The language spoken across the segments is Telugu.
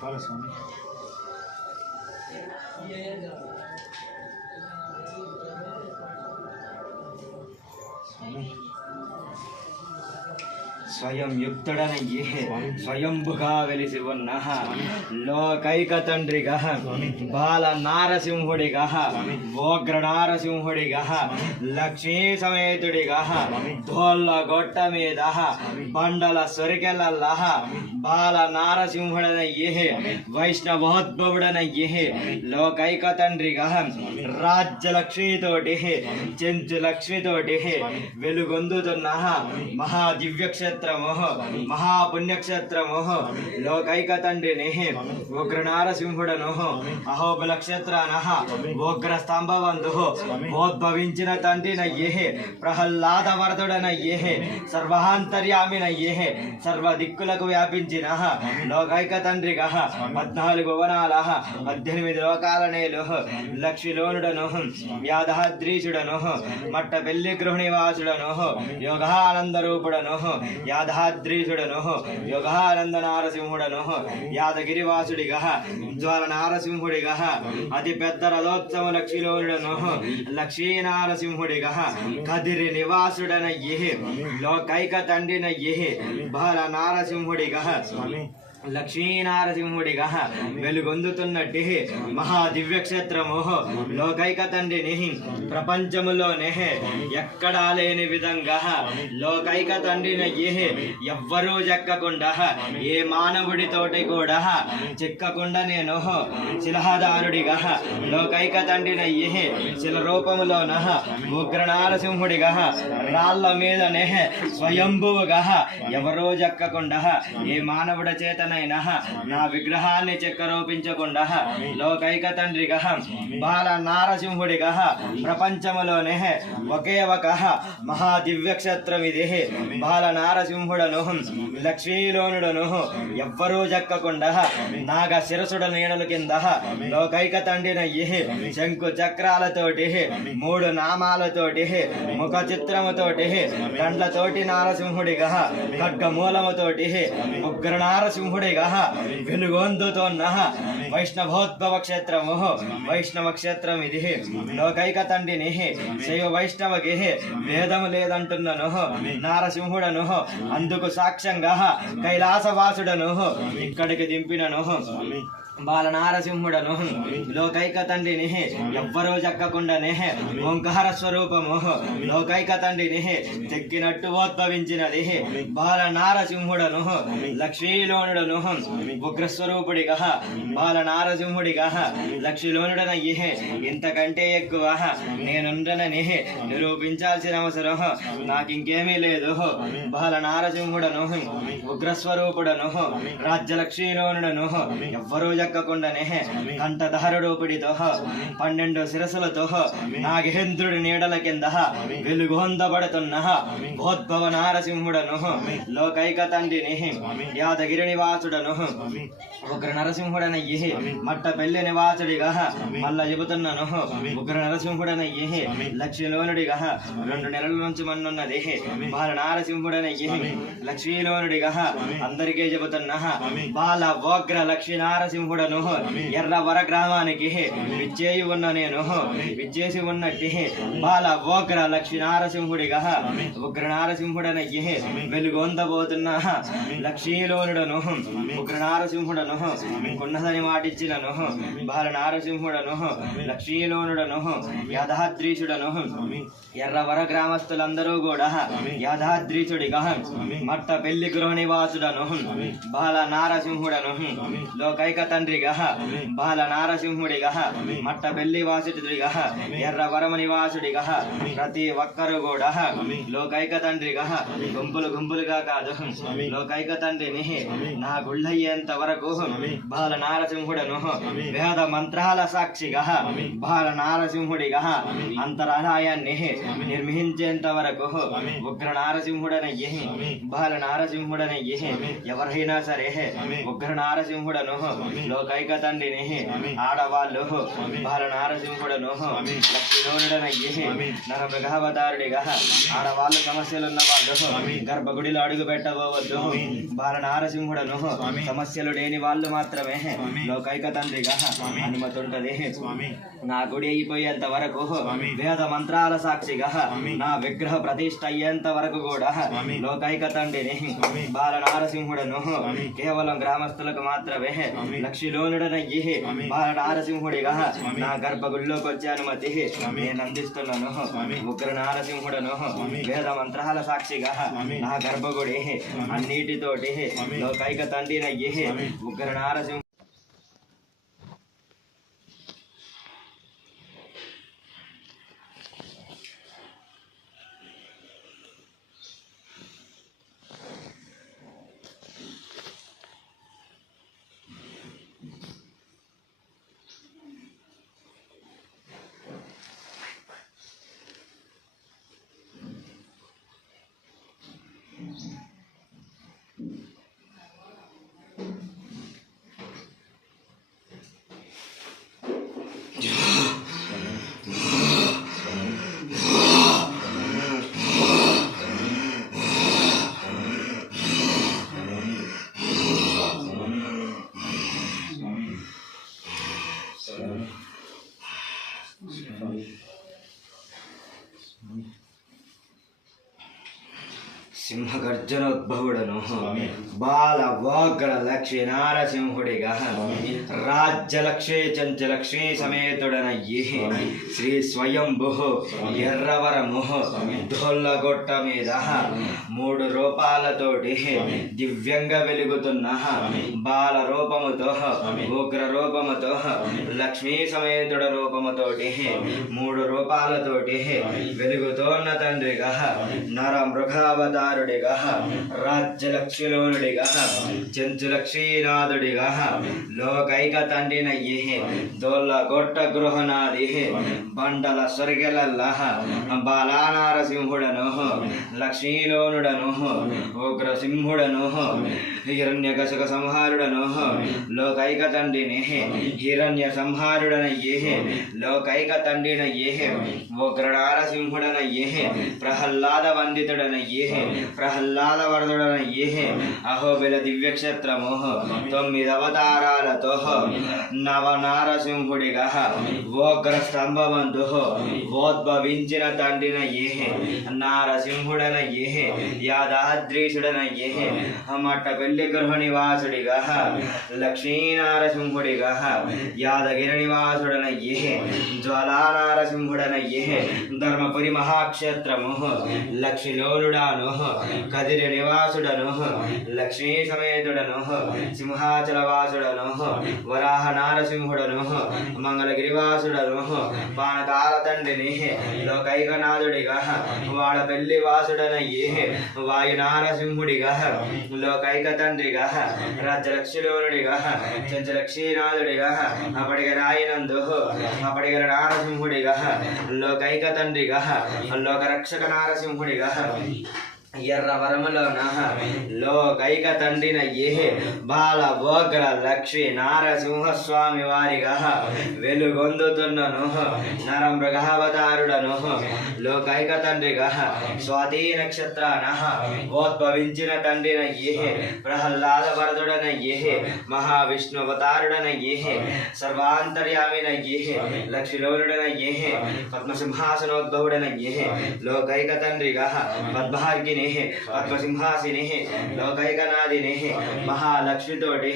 చాలా స్వామి స్వయం యుక్తుడనయ్యి స్వయంభుగా వెలిసి ఉన్న లోకైక తండ్రిగా బాల నారసింహుడిగా ఓగ్ర నారసింహుడిగా లక్ష్మీ సమేతుడిగా ధోళ్ళ గొట్ట మీద బండల సొరికెలల్లా బాల నారసింహుడనయ్యి వైష్ణవోద్భవుడనయ్యి లోకైక తండ్రిగా రాజ్య లక్ష్మితోటి చెంచు లక్ష్మితోటి వెలుగొందుతున్న మహా దివ్యక్షేత్రము మహాపుణ్యక్షేత్రము లోకైక తండ్రిని ఉగ్ర నారసింహుడను అహోబల క్షేత్రాన ఉగ్ర స్తంభవంతు ఉద్భవించిన తండ్రినయ్యే ప్రహ్లాద వరదుడనయ్యే సర్వాంతర్యామినయ్యే సర్వ దిక్కులకు వ్యాపించిన లోకైక తండ్రిగా పద్నాలుగు వనాల పద్దెనిమిది లోకాల నేలు లక్ష్మిలోనుడను యాదహాద్రీషుడను మట్ట పెళ్ళి గృహనివాసుడను యోగానంద రూపుడను యాదాద్రీషుడను యుగానంద నారసింహుడను యాదగిరివాసుడిగా ఉజ్వల నారసింహుడిగా అతి పెద్ద రథోత్సవ లక్ష్మీలోనుడను లక్ష్మీ నారసింహుడిగా కదిరి నివాసుడనయ్యి లోకైక తండ్రినయ్యి బాల నారసింహుడిగా స్వామి లక్ష్మీనారసింహుడిగా వెలుగొందుతున్నట్టి మహా దివ్యక్షేత్రము లోకైక తండ్రిని ప్రపంచములోనే ఎక్కడా లేని విధంగా లోకైక తండ్రినయ్యి ఎవ్వరూ చెక్కకుండా ఏ మానవుడితోటి కూడా చెక్కకుండా నేను శిలహాదారుడిగా లోకైక తండ్రినయ్యి శిల రూపములోన ఉగ్ర నారసింహుడిగా రాళ్ళ మీదనే స్వయంభువుగా ఎవరో చెక్కకుండా ఏ మానవుడ చేతనైనా నా విగ్రహాన్ని చెక్కరూపించకుండా లోకైక తండ్రిగా బాల నారసింహుడిగా ప్రపంచములోనే. ఒకే ఒక. మహా దివ్యక్షేత్రం ఇది బాల నారసింహుడను లక్ష్మీలోనుడను ఎవ్వరూ జక్కకుండా. నాగ శిరసుడ నీడల కింద. లోకైక తండ్రినయ్యి శంకు చక్రాలతోటి. మూడు నామాలతోటి. ముఖ చిత్రముతోటి గండ్లతోటి నారసింహుడిగా ఖడ్గ మూలముతోటి ఉగ్ర నారసింహుడిగా వెలుగొందుతోన్న వైష్ణవోద్భవ క్షేత్రము వైష్ణవ క్షేత్రం ఇది లోకైక తండ్రిని శైవ వైష్ణవకి వేదము లేదంటున్నను నారసింహుడను అందుకు సాక్ష్యంగా కైలాసవాసుడను ఇక్కడికి దింపినను బాల నారసింహుడను లోకైక తండ్రిని ఎవ్వరూ చెక్కకుండానే ఓంకార స్వరూపము లోకైక తండ్రిని చెక్కినట్టు ఉద్భవించినది. బాల నారసింహుడను లక్ష్మీలోనుడను ఉగ్రస్వరూపుడిగా బాల నారసింహుడిగా లక్ష్మీలోనుడనయ్యి. ఇంతకంటే ఎక్కువ నేనుండనని నిరూపించాల్సిన అవసరం నాకింకేమీ లేదు. బాల నారసింహుడను ఉగ్రస్వరూపుడను రాజ్యలక్ష్మీలోనుడను ఎవ్వరూ చెక్కకుండానే కంఠధారుడోపిడితో పన్నెండు శిరసులతో నాగేంద్రుడి నీడల కింద వెలుగొందబడుతున్న భోద్భవ నారసింహుడను లోకైక తండ్రిని యాదగిరి నివాసుడను ఉగ్ర నరసింహుడనయ్యి మట్ట పెళ్ళి నివాసుడిగా మల్ల చెబుతున్నాను. ఉగ్ర నరసింహుడనయ్యి లక్ష్మీలోనుడిగా రెండు నెలల నుంచి మన్నున్నది. బాల నారసింహుడనయ్యి లక్ష్మీలోనుడిగా అందరికీ చెబుతున్నా బాల ఓగ్ర లక్ష్మీ నారసింహుడను ఎర్ర వర గ్రామానికి విచ్చేయి ఉన్న నేను. విచ్చేసి ఉన్నట్టి బాల ఓగ్ర లక్ష్మీ నారసింహుడిగా ఉగ్ర నారసింహుడనయ్యి వెలుగొందబోతున్న లక్ష్మీలోనుడను ఉగ్ర నారసింహుడను కొన్నదని మాటిచ్చినను బాల నారసింహుడను లక్ష్మీలోనుడను యాదాద్రీషుడను ఎర్ర వర గ్రామస్తులందరూ కూడా యాదాద్రీషుడిగా మట్ట పెళ్ళి గృహ నివాసుడను బాల నారసింహుడను లోకైక తండ్రిగా బాల నారసింహుడిగా మట్ట పెళ్ళి వాసుడిగా ఎర్ర వరమ నివాసుడిగా ప్రతి ఒక్కరు కూడా లోకైక తండ్రిగా గుంపులు గుంపులుగా కాదు. లోకైక తండ్రిని నా గుళ్ళయ్యేంత వరకు బాల నారసింహుడను వేద మంత్రాల సాక్షిగా బాల నారసింహుడిగా అంతరాలయాన్ని నిర్మించేంత వరకు ఉగ్ర నారసింహుడనయ్యి బాల నారసింహుడనయ్యి ఎవరైనా సరే ఉగ్ర నారసింహుడను లోకైక తండ్రిని. ఆడవాళ్ళు. బాల నారసింహుడను స్వామి. లక్ష్మీలోనుడనయ్యి స్వామి. నరమృగావతారుడిగా ఆడవాళ్ళు సమస్యలున్న వాళ్ళు. గర్భగుడిలో అడుగు పెట్టబోవద్దు. బాల నారసింహుడను. సమస్యలు లేని వాళ్ళు మాత్రమే. లోకైక తండ్రిగా. అనుమతుంటది స్వామి నా గుడి అయిపోయేంత వరకు. వేద మంత్రాల సాక్షిగా. నా విగ్రహ ప్రతిష్ట అయ్యేంత వరకు కూడా. లోకైక తండ్రిని. బాల నారసింహుడను. కేవలం గ్రామస్తులకు మాత్రమే స్వామి. బాల నారసింహుడిగా. నా గర్భగుడిలోకి వచ్చే అనుమతి. నేను అందిస్తున్నాను. ఉగ్ర నారసింహుడను. వేద మంత్రాల సాక్షిగా. నా గర్భగుడి. అన్నిటితోటి. లోకైక తండ్రినయ్యి స్వామి. ఉగ్ర నారసింహ సింహగర్జనోద్భవుడను స్వామి. బాల వాగ్ర లక్ష్మీ నారసింహుడిగా రాజ్య లక్ష్మీ చంచ లక్ష్మీ సమేతుడనయ్యి స్వామి. శ్రీ స్వయంభు స్వామి. ఎర్రవరము స్వామి. ధొల్లగొట్ట మీద మూడు రూపాలతోటి. దివ్యంగా వెలుగుతున్న. బాల రూపముతో. ఉగ్ర రూపముతో. లక్ష్మీ సమేతుడ రూపముతోటి. మూడు రూపాలతోటి. వెలుగుతోన్న తండ్రిగా. నర మృగావతారుడిగా స్వామి. రాజ్య లక్ష్మిలోనుడిగా స్వామి. చెంచు లక్ష్మీనాథుడిగా స్వామి. లోకైక తండ్రినయ్యి. దొల్ల గొట్ట గృహనాది. బండల సొరిగెలల్లా స్వామి. బాలానారసింహుడను స్వామి. లక్ష్మీలోనుడను స్వామి. ఉగ్రసింహుడను స్వామి. హిరణ్యకశక సంహారుడను. లోకైక తండ్రిని. హిరణ్య సంహారుడనయ్యి స్వామి. లోకైక తండ్రినయ్యి స్వామి. ఉగ్రనారసింహుడనయ్యి స్వామి. ప్రహ్లాద వందితుడనయ్యి స్వామి. ప్రహ్లాద వరదుడనయ్యి స్వామి. అహోబిల దివ్యక్షేత్రము. తొమ్మిది అవతారాలతో స్వామి. నవ నారసింహుడిగా స్వామి. ఉగ్ర స్తంభమందు. ఉద్భవించిన తండ్రినయ్యి స్వామి. నారసింహుడనయ్యి స్వామి. యాదాద్రీషుడనయ్యే స్వామి. పెళ్ళి గృహ నివాసుడిగా స్వామి. లక్ష్మీనారసింహుడిగా యాదగిరి నివాసుడనయ్యే జ్వలానారసింహుడనయ్యే ధర్మపురి మహాక్షేత్రము లక్ష్మీలోలుడాను కదిరి నివాసుడను లక్ష్మీ సమేతుడను స్వామి. సింహాచల వాసుడను వరాహ నారసింహుడను మంగళగిరివాసుడను పానకాల తండ్రిని లోకైకనాథుడిగా వాడ పెళ్ళి వాసుడనయ్యే వాయునారసింహుడిగా లోకైక తండ్రిగా రాజ్యలక్ష్మిలోనుడిగా చంచలక్ష్మీనాథుడిగా చెంచలక్ష్మీనాథుడిగా స్వామి. అప్పటికి రాయినందు అప్పటికి నారసింహుడిగా లోకైక తండ్రిగా స్వామి. లోక రక్షక నారసింహుడిగా ఎర్ర వరములోన స్వామి. లోకైక తండ్రినయ్యే బాల భోగ్ర లక్ష్మీ నారసింహ స్వామి వారిగా వెలుగొందుతున్నను. నర మృగావతారుడను లోకైక తండ్రిగా స్వాతి నక్షత్రాన ఉద్భవించిన తండ్రినయ్యే ప్రహ్లాద వరదుడనయ్యే మహావిష్ణు అవతారుడనయ్యే సర్వాంతర్యామినయ్యే లక్ష్మీలోనుడనయ్యే పద్మసింహాసనోద్భవుడనయ్యే లోకైక తండ్రిగా పద్మార్గిని పద్మసింహాసిని లోకైకనాథిని మహాలక్ష్మితోటి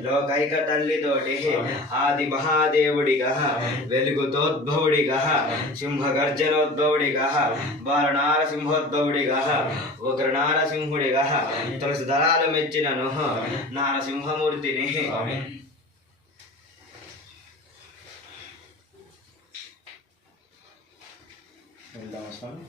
లోకైక తల్లితోటి ఆది మహాదేవుడిగా వెలుగుతోద్భవుడిగా సింహగర్జనోద్భవుడిగా బాలనారసింహోద్భవుడిగా ఉగ్రనారసింహుడిగా తులసి దళాలు మెచ్చినను నారసింహమూర్తిని స్వామి వెళ్దామా స్వామి